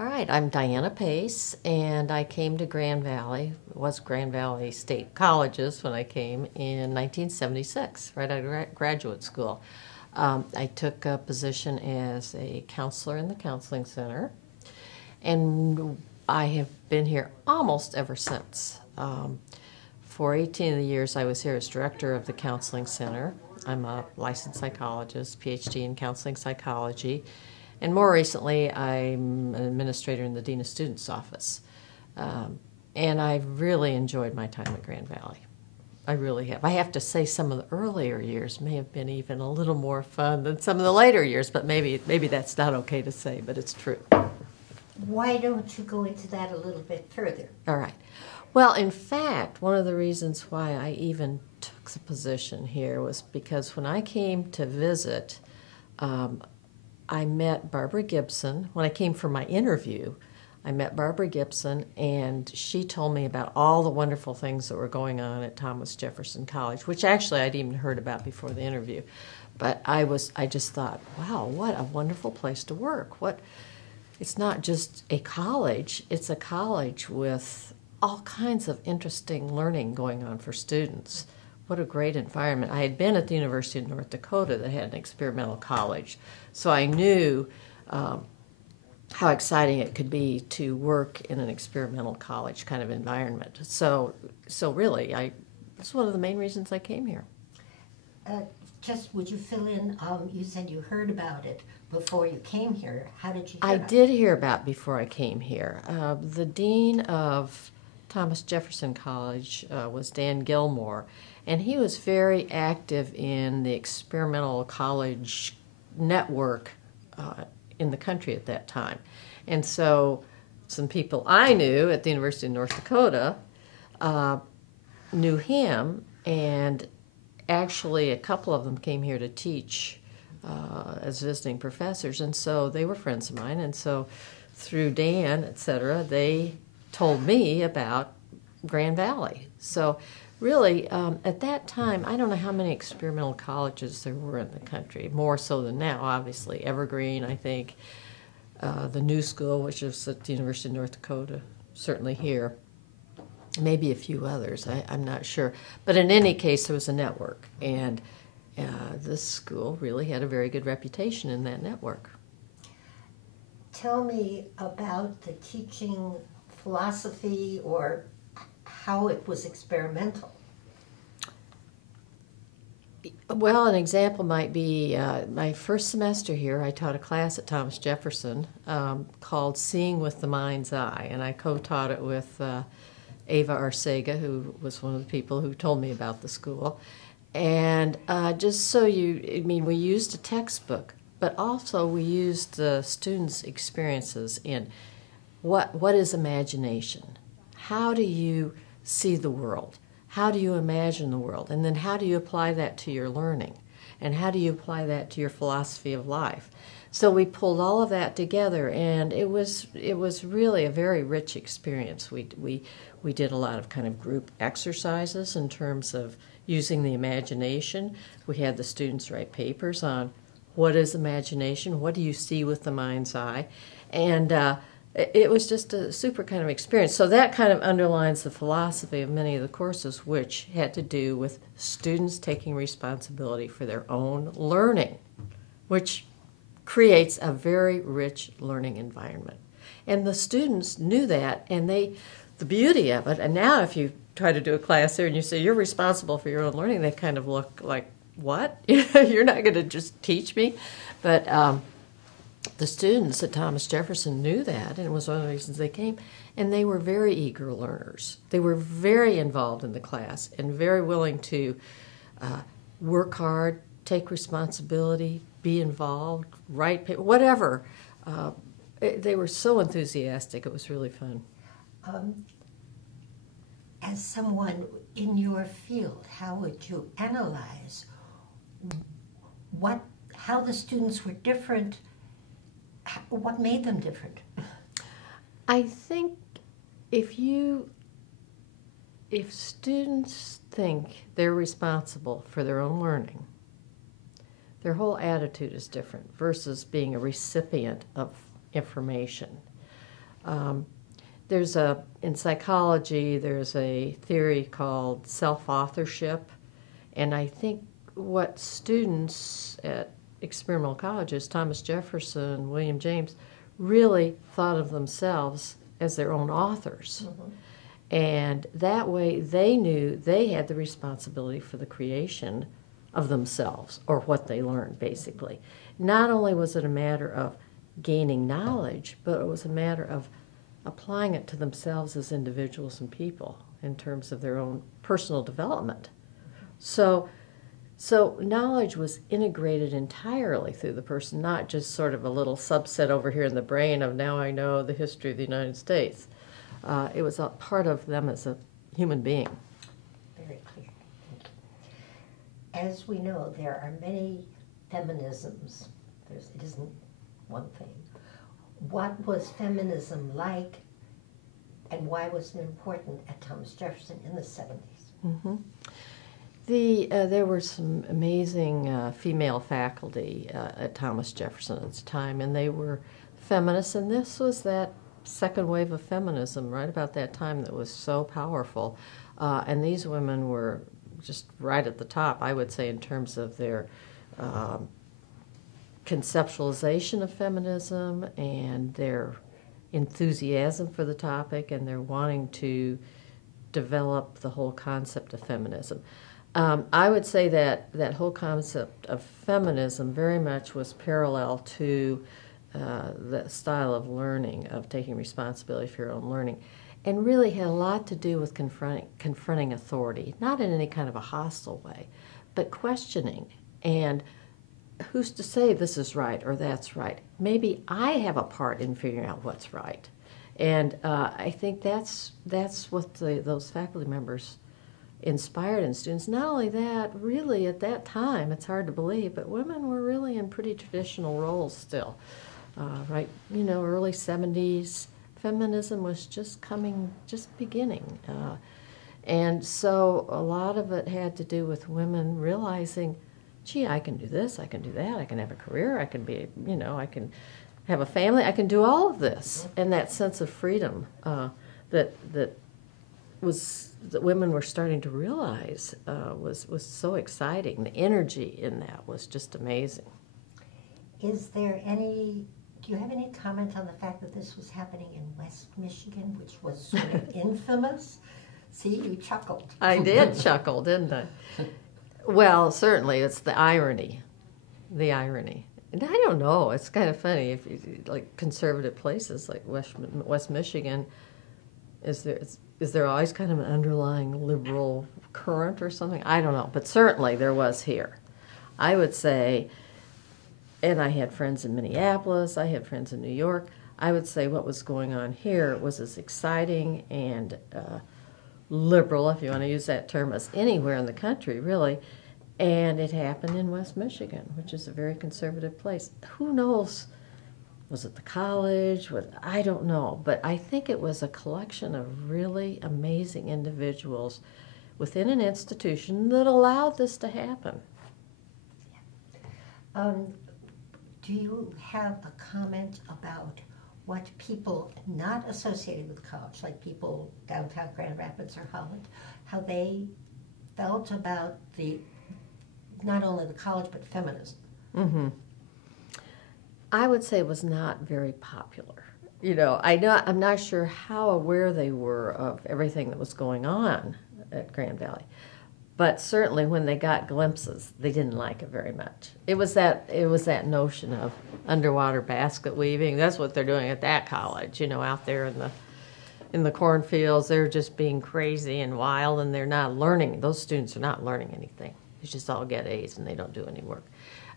All right, I'm Diana Pace, and I came to Grand Valley. It was Grand Valley State Colleges when I came in 1976, right out of graduate school. I took a position as a counselor in the counseling center, and I have been here almost ever since. For 18 of the years I was here as director of the counseling center. I'm a licensed psychologist, PhD in counseling psychology. And more recently, I'm an administrator in the Dean of Students office. And I've really enjoyed my time at Grand Valley. I really have. I have to say some of the earlier years may have been even a little more fun than some of the later years, but maybe that's not okay to say, but it's true. Why don't you go into that a little bit further? All right. Well, in fact, one of the reasons why I even took the position here was because when I came to visit, I met Barbara Gibson. When I came for my interview, I met Barbara Gibson, and she told me about all the wonderful things that were going on at Thomas Jefferson College, which actually I'd even heard about before the interview. But I just thought, wow, what a wonderful place to work. It's not just a college, it's a college with all kinds of interesting learning going on for students. What a great environment. I had been at the University of North Dakota that had an experimental college, so I knew how exciting it could be to work in an experimental college kind of environment. So really, that's one of the main reasons I came here. Just would you fill in, you said you heard about it before you came here. How did you hear I about did hear about it before I came here. The dean of Thomas Jefferson College was Dan Gilmore, and he was very active in the experimental college network in the country at that time. And so some people I knew at the University of North Dakota knew him, and actually a couple of them came here to teach as visiting professors, and so they were friends of mine, and so through Dan, etc., they told me about Grand Valley. So really, at that time, I don't know how many experimental colleges there were in the country, more so than now, obviously. Evergreen, I think, the New School, which is at the University of North Dakota, certainly here, maybe a few others, I'm not sure. But in any case, there was a network, and this school really had a very good reputation in that network. Tell me about the teaching philosophy or how it was experimental. Well, an example might be my first semester here, I taught a class at Thomas Jefferson called Seeing with the Mind's Eye, and I co-taught it with Ava Arcega, who was one of the people who told me about the school. And just so we used a textbook, but also we used the students' experiences in what is imagination? How do you see the world? How do you imagine the world? And then how do you apply that to your learning? And how do you apply that to your philosophy of life? So we pulled all of that together, and it was really a very rich experience. We did a lot of kind of group exercises in terms of using the imagination. We had the students write papers on what is imagination, what do you see with the mind's eye, and it was just a super kind of experience. So that kind of underlines the philosophy of many of the courses, which had to do with students taking responsibility for their own learning, which creates a very rich learning environment. And the students knew that, and the beauty of it, and now if you try to do a class there and you say you're responsible for your own learning, they kind of look like, what? You're not going to just teach me? But the students at Thomas Jefferson knew that, and it was one of the reasons they came, and they were very eager learners. They were very involved in the class and very willing to work hard, take responsibility, be involved, write papers, whatever. They were so enthusiastic. It was really fun. As someone in your field, how would you analyze how the students were different? What made them different? I think if students think they're responsible for their own learning, their whole attitude is different versus being a recipient of information. In psychology, there's a theory called self-authorship, and I think what students at experimental colleges, Thomas Jefferson, William James, really thought of themselves as their own authors. Mm-hmm. And that way they knew they had the responsibility for the creation of themselves, or what they learned, basically. Not only was it a matter of gaining knowledge, but it was a matter of applying it to themselves as individuals and people in terms of their own personal development. So knowledge was integrated entirely through the person, not just sort of a little subset over here in the brain of now I know the history of the United States. It was a part of them as a human being. Very clear. As we know, there are many feminisms. It isn't one thing. What was feminism like, and why was it important at Thomas Jefferson in the 70s? Mm-hmm. There were some amazing female faculty at Thomas Jefferson at the time, and they were feminists, and this was that second wave of feminism right about that time that was so powerful. And these women were just right at the top, I would say, in terms of their conceptualization of feminism and their enthusiasm for the topic and their wanting to develop the whole concept of feminism. I would say that whole concept of feminism very much was parallel to the style of learning, of taking responsibility for your own learning, and really had a lot to do with confronting authority, not in any kind of a hostile way, but questioning. And who's to say this is right or that's right? Maybe I have a part in figuring out what's right. And I think that's what those faculty members inspired in students. Not only that, really at that time, it's hard to believe, but women were really in pretty traditional roles still. Right, early 70s, feminism was just beginning. And so a lot of it had to do with women realizing, gee, I can do this, I can do that, I can have a career, I can be, I can have a family, I can do all of this. And that sense of freedom that women were starting to realize was so exciting. The energy in that was just amazing. Do you have any comment on the fact that this was happening in West Michigan, which was sort of infamous? See, you chuckled. I did chuckle, didn't I? Well, certainly, it's the irony. The irony. And I don't know, it's kind of funny, if you, like conservative places like West Michigan, is there always kind of an underlying liberal current or something? I don't know, but certainly there was here. I would say, and I had friends in Minneapolis, I had friends in New York, I would say what was going on here was as exciting and liberal, if you want to use that term, as anywhere in the country, really. And it happened in West Michigan, which is a very conservative place. Who knows? Was it the college? I don't know. But I think it was a collection of really amazing individuals within an institution that allowed this to happen. Do you have a comment about what people not associated with college, like people downtown Grand Rapids or Holland, how they felt about not only the college but feminism? Mm-hmm. I would say it was not very popular. I'm not sure how aware they were of everything that was going on at Grand Valley. But certainly when they got glimpses, they didn't like it very much. It was that notion of underwater basket weaving. That's what they're doing at that college, out there in the cornfields. They're just being crazy and wild, and they're not learning. Those students are not learning anything. They just all get A's and they don't do any work.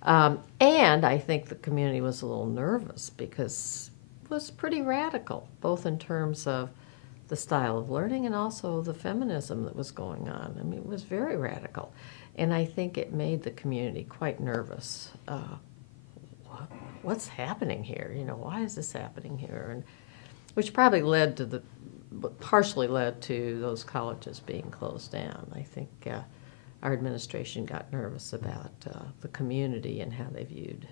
And I think the community was a little nervous because it was pretty radical, both in terms of the style of learning and also the feminism that was going on. I mean, it was very radical. And I think it made the community quite nervous. What's happening here? Why is this happening here? And which probably partially led to those colleges being closed down. I think our administration got nervous about the community and how they viewed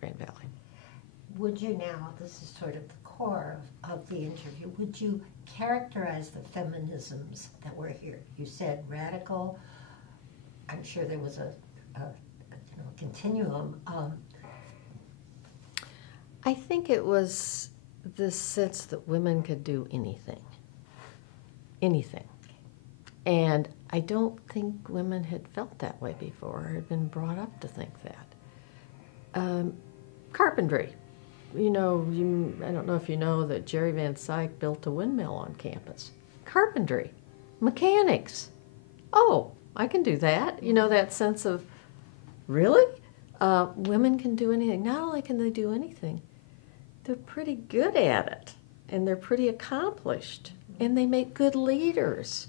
Grand Valley. Would you now, this is sort of the core of of the interview, would you characterize the feminisms that were here? You said radical. I'm sure there was a continuum. I think it was the sense that women could do anything. Anything. And I don't think women had felt that way before, or had been brought up to think that. Carpentry. You know, I don't know if you know that Jerry Van Syke built a windmill on campus. Carpentry. Mechanics. Oh, I can do that. You know, that sense of, really? Women can do anything. Not only can they do anything, they're pretty good at it. And they're pretty accomplished. And they make good leaders.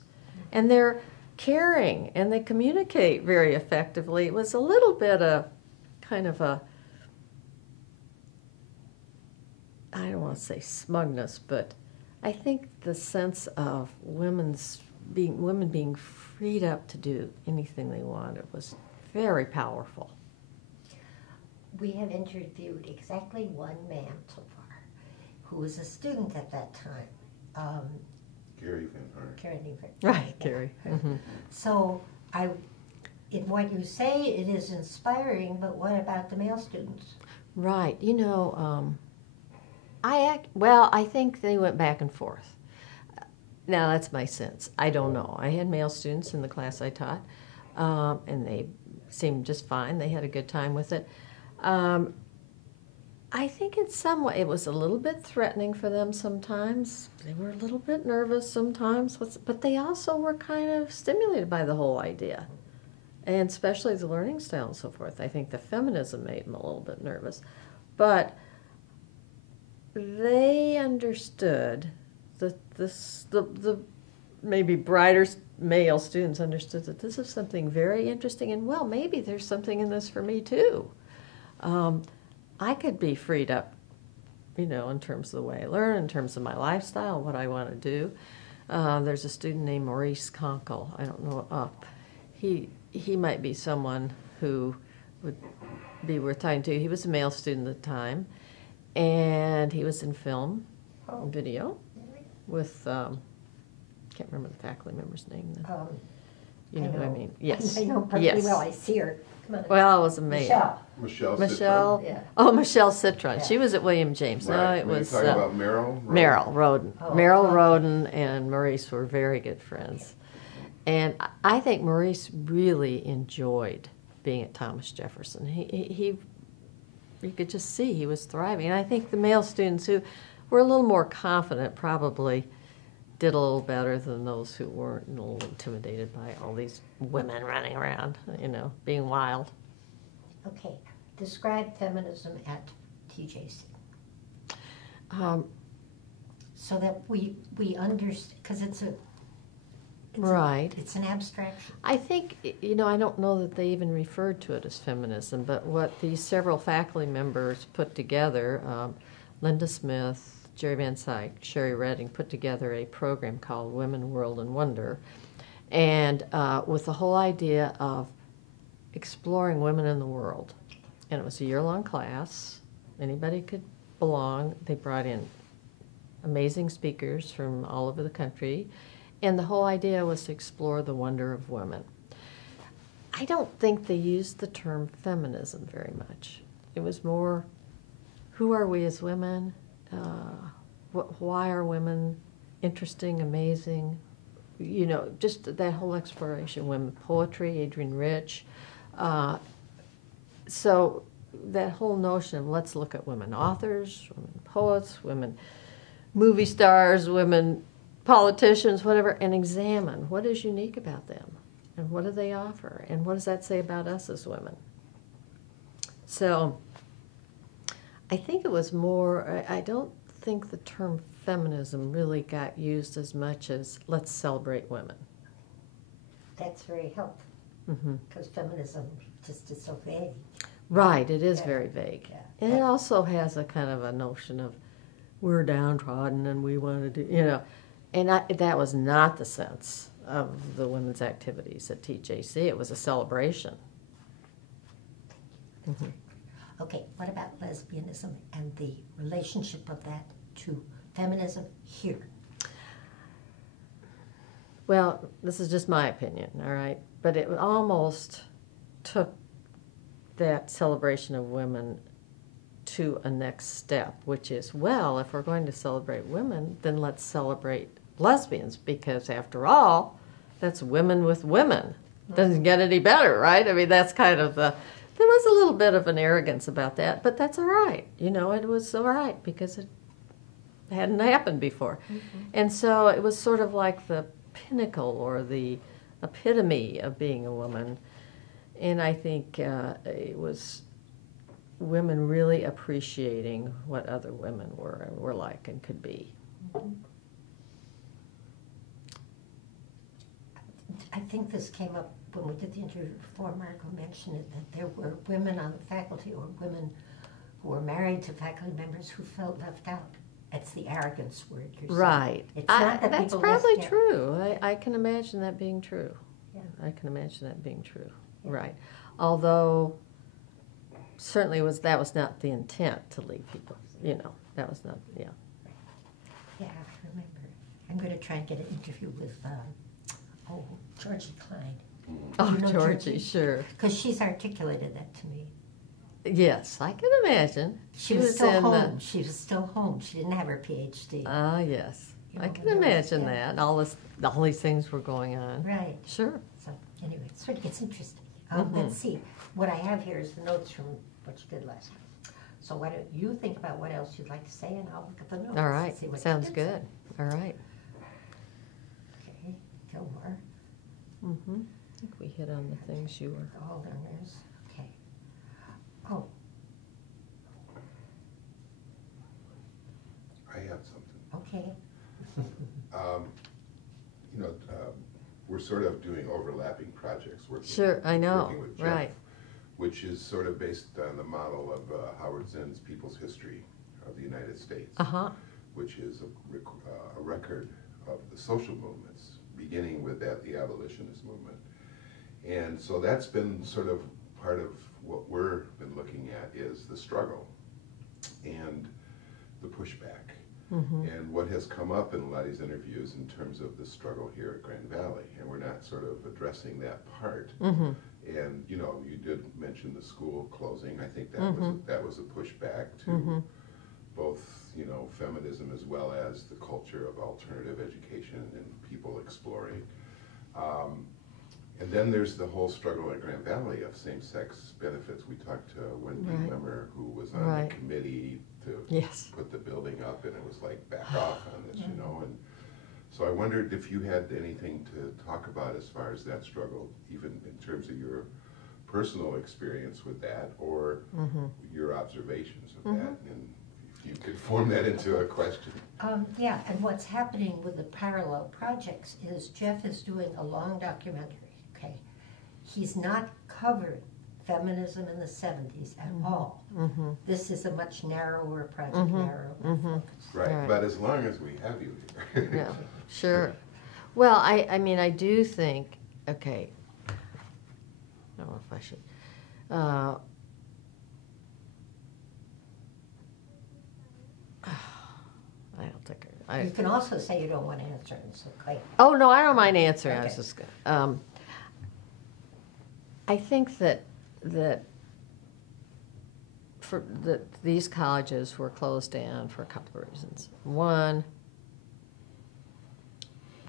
And they're caring. And they communicate very effectively. It was a little bit of kind of a, I don't want to say smugness, but I think the sense of women being freed up to do anything they wanted was very powerful. We have interviewed exactly one man so far who was a student at that time. Gary Van Hart. Right, Gary. Mm-hmm. So in what you say, it is inspiring, but what about the male students? Right. You know, I think they went back and forth. Now, that's my sense. I don't know. I had male students in the class I taught, and they seemed just fine. They had a good time with it. I think in some way it was a little bit threatening for them sometimes. They were a little bit nervous sometimes, but they also were kind of stimulated by the whole idea, and especially the learning style and so forth. I think the feminism made them a little bit nervous, but they understood the maybe brighter male students understood that this is something very interesting, and well, maybe there's something in this for me too. I could be freed up, you know, in terms of the way I learn, in terms of my lifestyle, what I want to do. There's a student named Maurice Conkle. I don't know. He might be someone who would be worth talking to. He was a male student at the time, and he was in film and video with, can't remember the faculty member's name. You know who I mean? Yes. I know perfectly yes. well. I see her. Come on. Well, it was a male. Michelle. Yeah. Oh, Michelle Citron. Yeah. She was at William James. Right. No, it Were you was talking about Merrill? Merrill Roden. Oh, Merrill okay. Roden and Maurice were very good friends. And I think Maurice really enjoyed being at Thomas Jefferson. You could just see he was thriving. And I think the male students who were a little more confident probably did a little better than those who weren't, a little intimidated by all these women running around, you know, being wild. Okay. Describe feminism at TJC. So that we understand, because it's Right. It's an abstraction. I think, you know, I don't know that they even referred to it as feminism, but what these several faculty members put together, Linda Smith, Jerry Van Syke, Sherry Redding, put together a program called Women, World, and Wonder, and with the whole idea of exploring women in the world. And it was a year-long class. Anybody could belong. They brought in amazing speakers from all over the country. And the whole idea was to explore the wonder of women. I don't think they used the term feminism very much. It was more, who are we as women? Why are women interesting, amazing? You know, just that whole exploration. Women poetry, Adrienne Rich. So that whole notion of let's look at women authors, women poets, women movie stars, women politicians, whatever, and examine what is unique about them and what do they offer and what does that say about us as women. So I think it was more, I don't think the term feminism really got used as much as let's celebrate women. That's very helpful, because feminism just is so vague. Right, it is Yeah. very vague. Yeah. And it also has a kind of a notion of we're downtrodden and we want to do, you know. And that was not the sense of the women's activities at TJC. It was a celebration. Okay, what about lesbianism and the relationship of that to feminism here? Well, this is just my opinion, all right? But it almost took that celebration of women to a next step, which is, well, if we're going to celebrate women, then let's celebrate lesbians, because after all, that's women with women. Doesn't get any better, right? I mean, that's kind of the, there was a little bit of an arrogance about that, but that's all right. You know, it was all right because it hadn't happened before. And so it was sort of like the pinnacle or the epitome of being a woman. And I think it was women really appreciating what other women were like and could be. I think this came up when we did the interview before. Marco mentioned it, that there were women on the faculty or women who were married to faculty members who felt left out. It's the arrogance word you're saying. Right. It's not that that's people probably true. I can imagine that being true. Yeah. I can imagine that being true. Yeah. Right. Although, certainly that was not the intent to leave people. You know, that was not, yeah. Yeah, I remember. I'm going to try and get an interview with, Georgie Klein. Oh, You know Georgie, sure. Because she's articulated that to me. Yes, I can imagine. She was still in home. She was still home. She didn't have her PhD. Ah, yes. You I know, can when there imagine was- that. All these things were going on. Right. Sure. So anyway, it sort of gets interesting. Mhm. Let's see. What I have here is the notes from what you did last time. So why don't you think about what else you'd like to say, and I'll look at the notes. All and right. see what you Sounds did good. say. All right. Okay, Gilmore, Mm-hmm. I think we hit on the things you were. all learners. Okay. Oh, I have something. okay. You know, we're sort of doing overlapping projects. Sure, I know. Working with Jeff, Right. which is sort of based on the model of Howard Zinn's People's History of the United States, Uh-huh. which is a record of the social movements, beginning with the abolitionist movement. And so that's been sort of part of what we've been looking at is the struggle and the pushback. Mm-hmm. And what has come up in a lot of these interviews in terms of the struggle here at Grand Valley, and we're not sort of addressing that part. Mm-hmm. And you know, you did mention the school closing. I think that Mhm. that was a pushback to Mhm. both, you know, feminism as well as the culture of alternative education and people exploring. And then there's the whole struggle at Grand Valley of same-sex benefits. We talked to Wendy Right. Lemmer, who was on Right. the committee to Yes. put the building up, and it was like, back off on this, you know. And so I wondered if you had anything to talk about as far as that struggle, even in terms of your personal experience with that, or your observations of that, and if you could form that into a question. Yeah, and what's happening with the parallel projects is Jeff is doing a long documentary, okay? He's not covered feminism in the 70s at all. Mm-hmm. This is a much narrower project, narrower focus. Right, Right. but as long as we have you here. Yeah, sure. Well, I mean, I do think, okay, I don't know if I should. I don't think You can also say you don't want to answer, and it's okay. Oh, no, I don't mind answering. I was Okay. just I think that these colleges were closed down for a couple of reasons. One,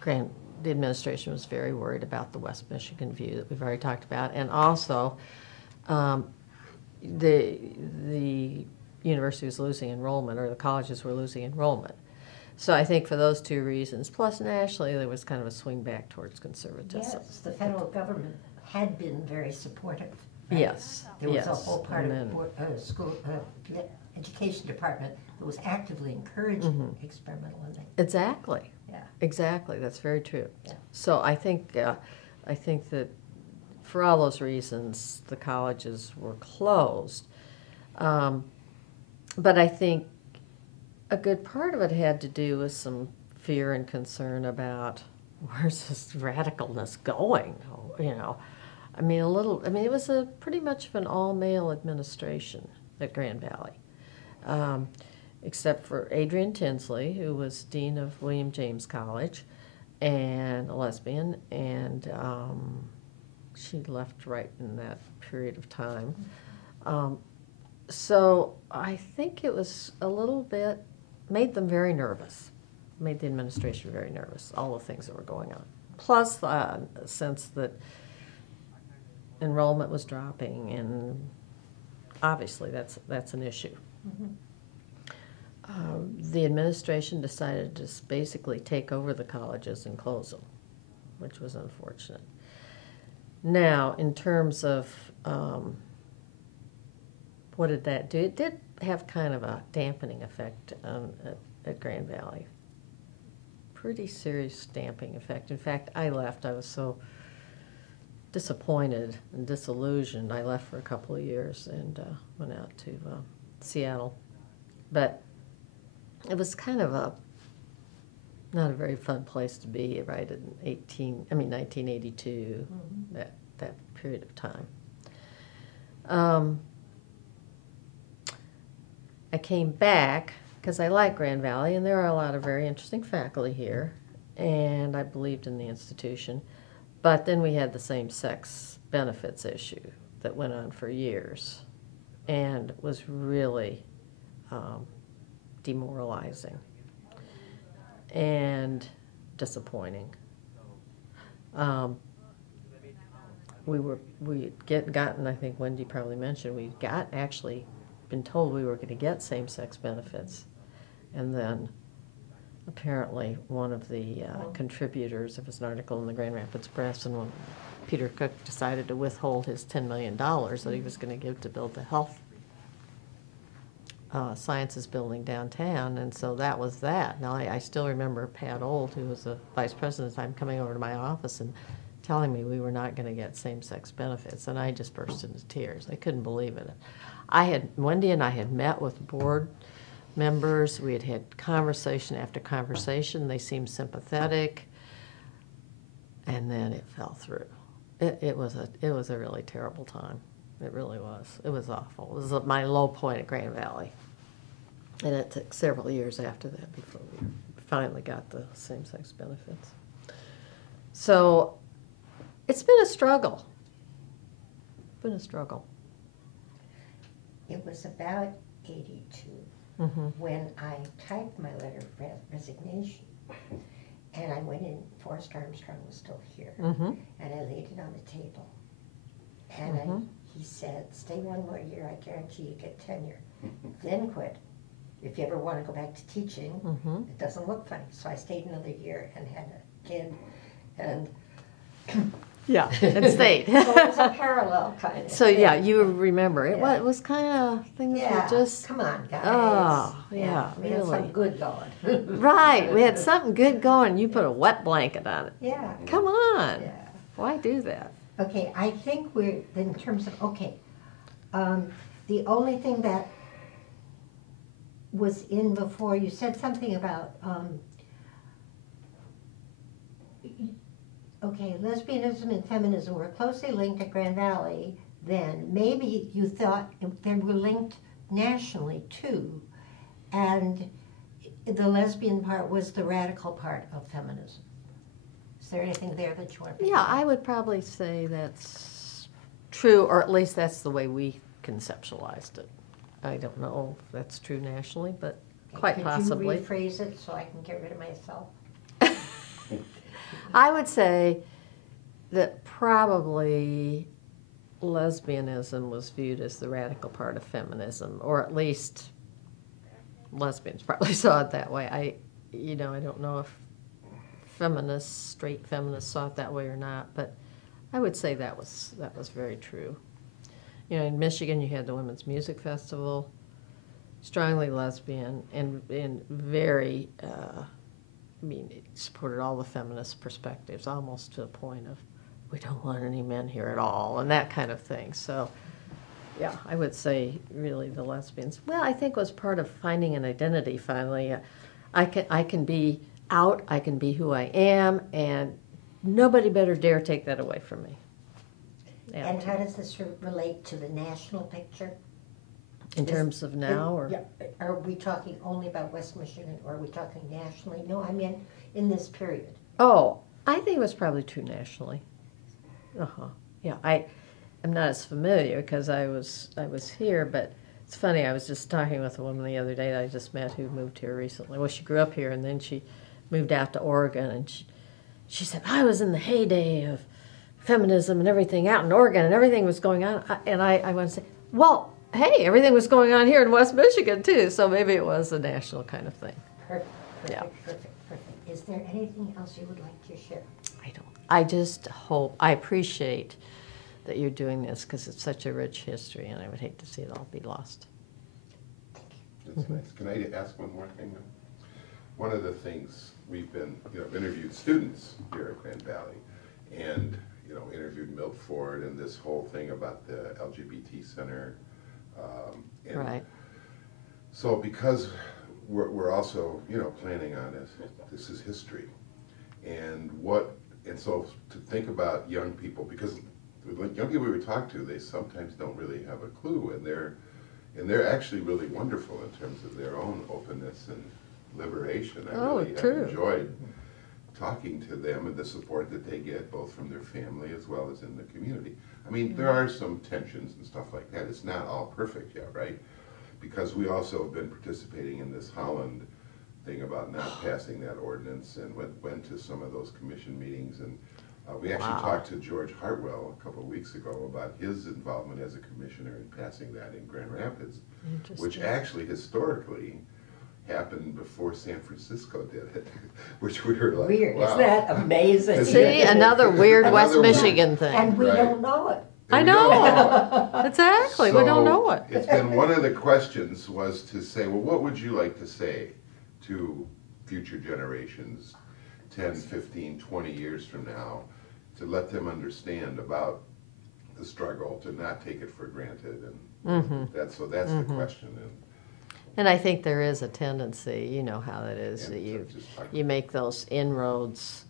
the administration was very worried about the West Michigan view that we've already talked about, and also the university was losing enrollment, or the colleges were losing enrollment. So I think for those two reasons, plus nationally, there was kind of a swing back towards conservatism. Yes, the federal government had been very supportive. Right? Yes, There was yes. a whole part And of then- school education department that was actively encouraging experimental learning. Exactly. Yeah. Exactly. That's very true. Yeah. So I think that for all those reasons, the colleges were closed. But I think a good part of it had to do with some fear and concern about where's this radicalness going, you know. I mean, it was pretty much of an all-male administration at Grand Valley. except for Adrienne Tinsley, who was dean of William James College, and a lesbian, and she left right in that period of time. So I think it was a little bit, made them very nervous, made the administration very nervous, all the things that were going on. Plus the sense that enrollment was dropping, and obviously that's an issue. The administration decided to just basically take over the colleges and close them, which was unfortunate. Now, in terms of what did that do? It did have kind of a dampening effect at Grand Valley. Pretty serious damping effect. In fact, I left. I was so disappointed and disillusioned. I left for a couple of years and went out to Seattle. But it was kind of not a very fun place to be, right, in 1982, that period of time. I came back because I like Grand Valley, and there are a lot of very interesting faculty here, and I believed in the institution. But then we had the same-sex benefits issue that went on for years and was really demoralizing and disappointing. We'd gotten, I think Wendy probably mentioned, we'd actually been told we were going to get same-sex benefits, and then apparently one of the contributors, there was an article in the Grand Rapids Press, and when Peter Cook decided to withhold his $10 million that he was going to give to build the health sciences building downtown, and so that was that. Now, I still remember Pat Old, who was the vice president at the time, coming over to my office and telling me we were not going to get same-sex benefits, and I just burst into tears. I couldn't believe it. Wendy and I had met with board members. We had had conversation after conversation. They seemed sympathetic, and then it fell through. It was a really terrible time. It really was. It was awful. It was my low point at Grand Valley, and it took several years after that before we finally got the same-sex benefits. So it's been a struggle. It was about 82 when I typed my letter of resignation, and I went in. Forrest Armstrong was still here, and I laid it on the table. And he said, "Stay one more year. I guarantee you get tenure. Then quit. If you ever want to go back to teaching, it doesn't look funny." So I stayed another year and had a kid, and yeah, and stayed. So it was a parallel kind of So thing. yeah, you remember it. It was kind of things were just. Come on, guys. Oh, yeah, we really. had something good going. Right, we had something good going. You put a wet blanket on it. Yeah. Come on. Yeah. Why do that? Okay, I think we're, in terms of, the only thing that was in before, you said something about, lesbianism and feminism were closely linked at Grand Valley then. Maybe you thought they were linked nationally too, and the lesbian part was the radical part of feminism. Is there anything there that you want to Yeah, I would probably say that's true, or at least that's the way we conceptualized it. I don't know if that's true nationally, but quite possibly. Could you rephrase it so I can get rid of myself? I would say that probably lesbianism was viewed as the radical part of feminism, or at least lesbians probably saw it that way. I don't know if straight feminists saw it that way or not, but I would say that was very true. In Michigan, you had the Women's Music Festival, strongly lesbian, and very, it supported all the feminist perspectives, almost to a point of, we don't want any men here at all, and that kind of thing. So, yeah, I would say really the lesbians. Well, I think it was part of finding an identity finally. I can be out, I can be who I am, and nobody better dare take that away from me. And how does this relate to the national picture? In terms of now, or? Yeah, are we talking only about West Michigan, or are we talking nationally? No, I mean in this period. Oh, I think it was probably true nationally. Yeah, I'm not as familiar because I was here, but it's funny. I was just talking with a woman the other day that I just met who moved here recently. Well, she grew up here and then she moved out to Oregon, and she said, I was in the heyday of feminism and everything out in Oregon, and everything was going on. And I want to say, well, hey, everything was going on here in West Michigan too, so maybe it was a national kind of thing. Perfect. Yeah. Perfect. Is there anything else you would like to share? I just hope, I appreciate that you're doing this because it's such a rich history, and I would hate to see it all be lost. That's nice. Can I ask one more thing? One of the things we've been, interviewed students here at Grand Valley, and interviewed Milford and this whole thing about the LGBT Center. Right. So because we're also, planning on this is history, and so to think about young people, because the young people we talk to, they sometimes don't really have a clue, and they're actually really wonderful in terms of their own openness and liberation. I really have enjoyed talking to them and the support that they get, both from their family as well as in the community. I mean, there are some tensions and stuff like that. It's not all perfect yet, right? Because we also have been participating in this Holland thing about not passing that ordinance, and went to some of those commission meetings, and we actually talked to George Hartwell a couple of weeks ago about his involvement as a commissioner in passing that in Grand Rapids, which actually historically happened before San Francisco did it, which we were like, weird. wow. Isn't that amazing? See, another weird West Michigan thing. And we don't know it. I know. Exactly. We don't know it. It's been one of the questions was to say, well, what would you like to say to future generations 10, 15, 20 years from now, to let them understand about the struggle, to not take it for granted, and that's the question. And I think there is a tendency, you know how that is, that you make those inroads.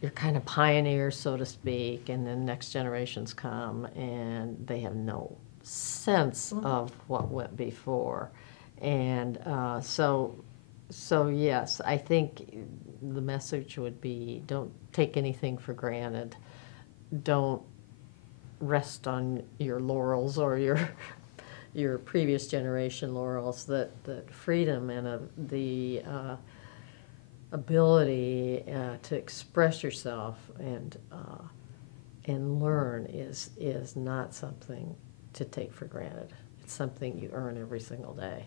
You're kind of pioneers, so to speak, and then next generations come and they have no sense of what went before. And so yes, I think the message would be, don't take anything for granted. Don't rest on your laurels or your previous generation laurels. That freedom and the ability to express yourself and learn is not something to take for granted. It's something you earn every single day.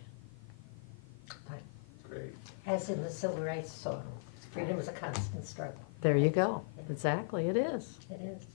Great. As in the Civil Rights song, freedom is a constant struggle. There you go. Exactly, it is. It is.